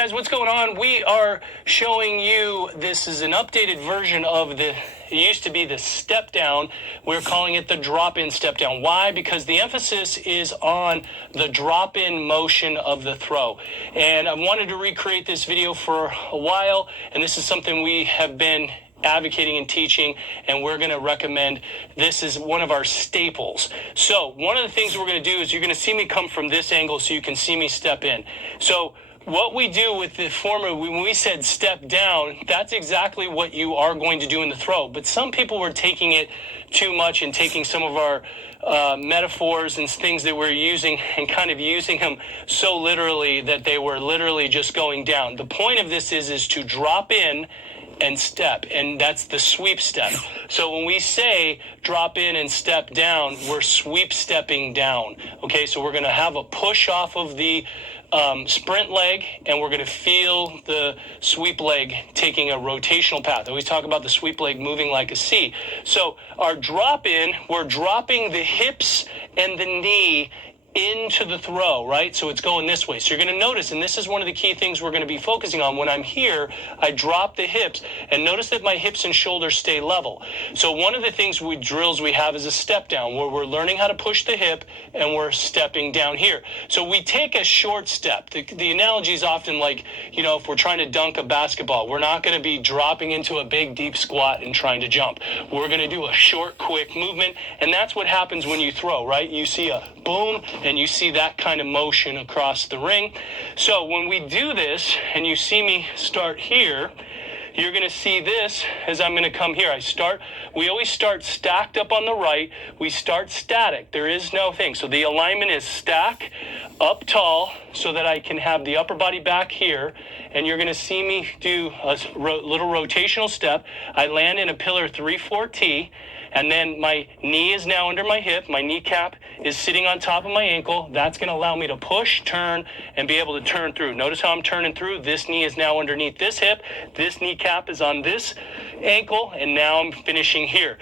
guys, what's going on? We are showing you, this is an updated version of it used to be the step down. We're calling it the drop-in step down. Why? Because the emphasis is on the drop-in motion of the throw. And I wanted to recreate this video for a while, and this is something we have been advocating and teaching, and we're going to recommend. This is one of our staples. So one of the things we're going to do is you're going to see me come from this angle so you can see me step in. So what we do with the former, when we said step down, that's exactly what you are going to do in the throw. But some people were taking it too much and taking some of our metaphors and things that we're using and kind of using them so literally that they were literally just going down. The point of this is to drop in and step, and that's the sweep step. So when we say drop in and step down, we're sweep stepping down. Okay, so we're going to have a push off of the sprint leg, and we're going to feel the sweep leg taking a rotational path. I always talk about the sweep leg moving like a C. So our drop in, we're dropping the hips and the knee into the throw, right? So it's going this way. So you're going to notice, and this is one of the key things we're going to be focusing on. When I'm here, I drop the hips, and notice that my hips and shoulders stay level. So one of the things drills we have is a step down, where we're learning how to push the hip, and we're stepping down here. So we take a short step. The analogy is often like, you know, if we're trying to dunk a basketball, we're not going to be dropping into a big deep squat and trying to jump. We're going to do a short, quick movement, and that's what happens when you throw, right? You see a boom, and you see that kind of motion across the ring. So when we do this, and you see me start here, you're going to see this as I'm going to come here. We always start stacked up on the right. We start static. There is no thing. So the alignment is stack, up tall, so that I can have the upper body back here. And you're going to see me do a little rotational step. I land in a pillar 3-4-T. And then my knee is now under my hip. My kneecap is sitting on top of my ankle. That's going to allow me to push, turn, and be able to turn through. Notice how I'm turning through. This knee is now underneath this hip. This kneecap is on this ankle. And now I'm finishing here.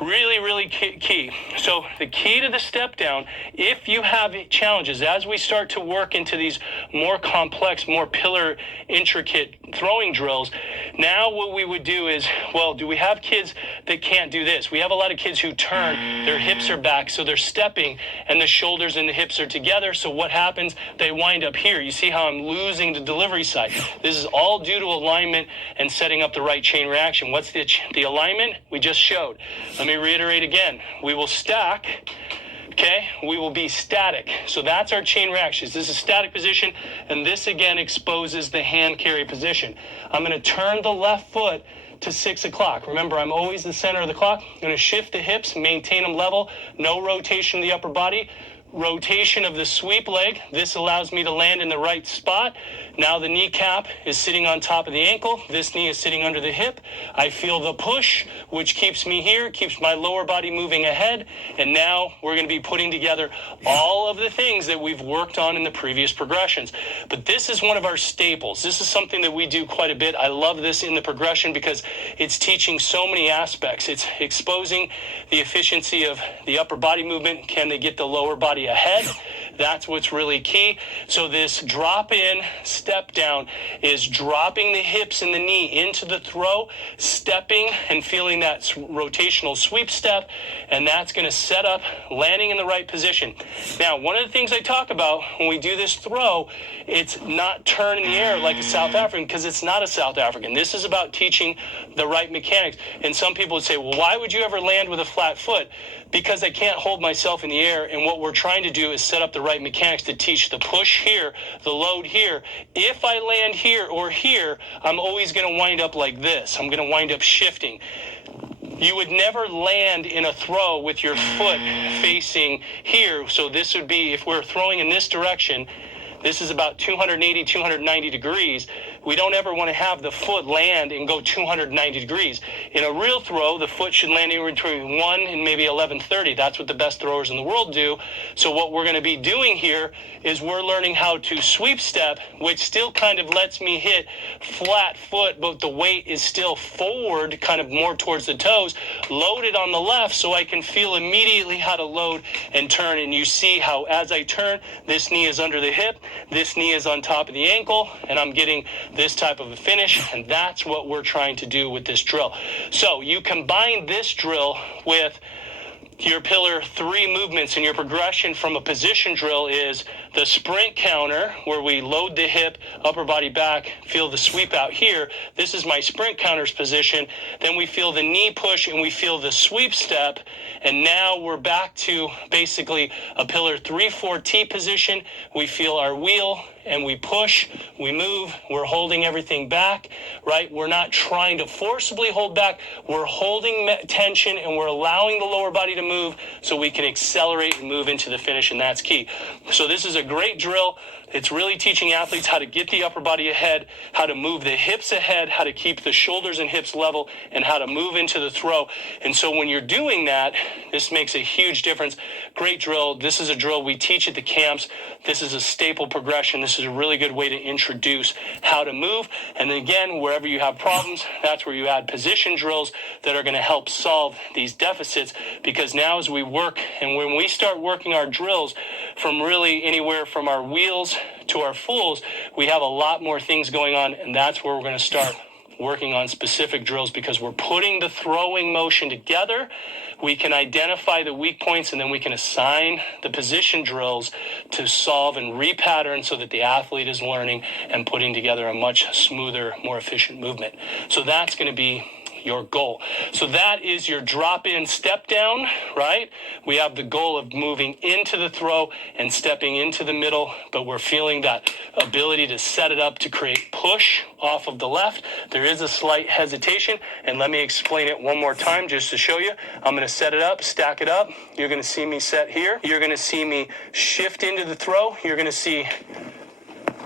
Really, really key. So the key to the step down, if you have challenges, as we start to work into these more complex, more pillar intricate throwing drills, now what we would do is, well, do we have kids that can't do this? We have a lot of kids who turn, their hips are back, so they're stepping, and the shoulders and the hips are together. So what happens? They wind up here. You see how I'm losing the delivery side. This is all due to alignment and setting up the right chain reaction. What's the alignment? We just showed. Let me reiterate again. We will stack, okay? We will be static. So that's our chain reactions. This is static position, and this again exposes the hand carry position. I'm going to turn the left foot to 6 o'clock. Remember, I'm always the center of the clock. I'm going to shift the hips, maintain them level, no rotation of the upper body. Rotation of the sweep leg. This allows me to land in the right spot. Now the kneecap is sitting on top of the ankle. This knee is sitting under the hip. I feel the push, which keeps me here, keeps my lower body moving ahead. And now we're going to be putting together all of the things that we've worked on in the previous progressions. But this is one of our staples. This is something that we do quite a bit. I love this in the progression because it's teaching so many aspects. It's exposing the efficiency of the upper body movement. Can they get the lower body ahead? That's what's really key. So this drop in, step down is dropping the hips and the knee into the throw, stepping and feeling that rotational sweep step, and that's going to set up landing in the right position. Now, one of the things I talk about when we do this throw, it's not turn in the air like a South African, because it's not a South African. This is about teaching the right mechanics. And some people would say, well, why would you ever land with a flat foot? Because I can't hold myself in the air, and what we're trying to do is set up the right mechanics to teach the push here, the load here. If I land here or here, I'm always going to wind up like this. I'm going to wind up shifting. You would never land in a throw with your foot facing here. So this would be, if we're throwing in this direction, this is about 280, 290 degrees. We don't ever want to have the foot land and go 290 degrees. In a real throw, the foot should land anywhere between 1 and maybe 1130. That's what the best throwers in the world do. So what we're going to be doing here is we're learning how to sweep step, which still kind of lets me hit flat foot, but the weight is still forward, kind of more towards the toes, loaded on the left, so I can feel immediately how to load and turn. And you see how as I turn, this knee is under the hip, this knee is on top of the ankle, and I'm getting this type of a finish, and that's what we're trying to do with this drill. So you combine this drill with your pillar 3 movements, and your progression from a position drill is the sprint counter, where we load the hip, upper body back, feel the sweep out here. This is my sprint counter's position. Then we feel the knee push and we feel the sweep step. And now we're back to basically a pillar 3-4-T position. We feel our wheel and we push, we move, we're holding everything back, right? We're not trying to forcibly hold back. We're holding tension and we're allowing the lower body to move so we can accelerate and move into the finish, and that's key. So this is a great drill. It's really teaching athletes how to get the upper body ahead, how to move the hips ahead, how to keep the shoulders and hips level, and how to move into the throw. And so when you're doing that, this makes a huge difference. Great drill. This is a drill we teach at the camps. This is a staple progression. This is a really good way to introduce how to move. And again, wherever you have problems, that's where you add position drills that are going to help solve these deficits, because now as we work, and when we start working our drills from really anywhere from our wheels to our fulls, we have a lot more things going on, and that's where we're going to start working on specific drills, because we're putting the throwing motion together. We can identify the weak points, and then we can assign the position drills to solve and repattern so that the athlete is learning and putting together a much smoother, more efficient movement. So that's going to be your goal. So that is your drop-in step down, right? We have the goal of moving into the throw and stepping into the middle, but we're feeling that ability to set it up to create push off of the left. There is a slight hesitation, and let me explain it one more time just to show you. I'm going to set it up, stack it up. You're going to see me set here. You're going to see me shift into the throw. You're going to see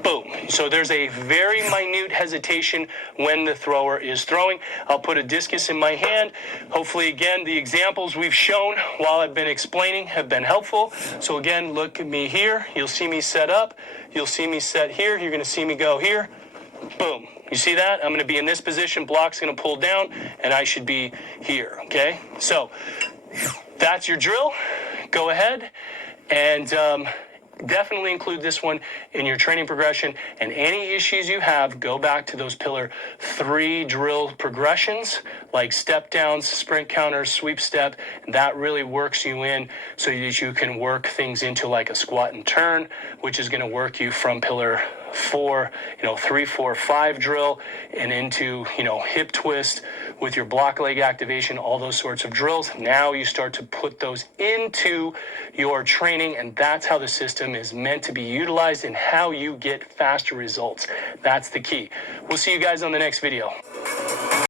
boom. So there's a very minute hesitation when the thrower is throwing. I'll put a discus in my hand. Hopefully, again, the examples we've shown while I've been explaining have been helpful. So again, look at me here. You'll see me set up. You'll see me set here. You're going to see me go here. Boom. You see that? I'm going to be in this position. Block's going to pull down, and I should be here. Okay? So that's your drill. Go ahead and definitely include this one in your training progression, and any issues you have, go back to those pillar 3 drill progressions like step downs, sprint counters, sweep step. That really works you in so that you can work things into like a squat and turn, which is going to work you from pillar 4, 3, 4, 5 drill and into, hip twist with your block leg activation, all those sorts of drills. Now you start to put those into your training, and that's how the system is meant to be utilized and how you get faster results. That's the key. We'll see you guys on the next video.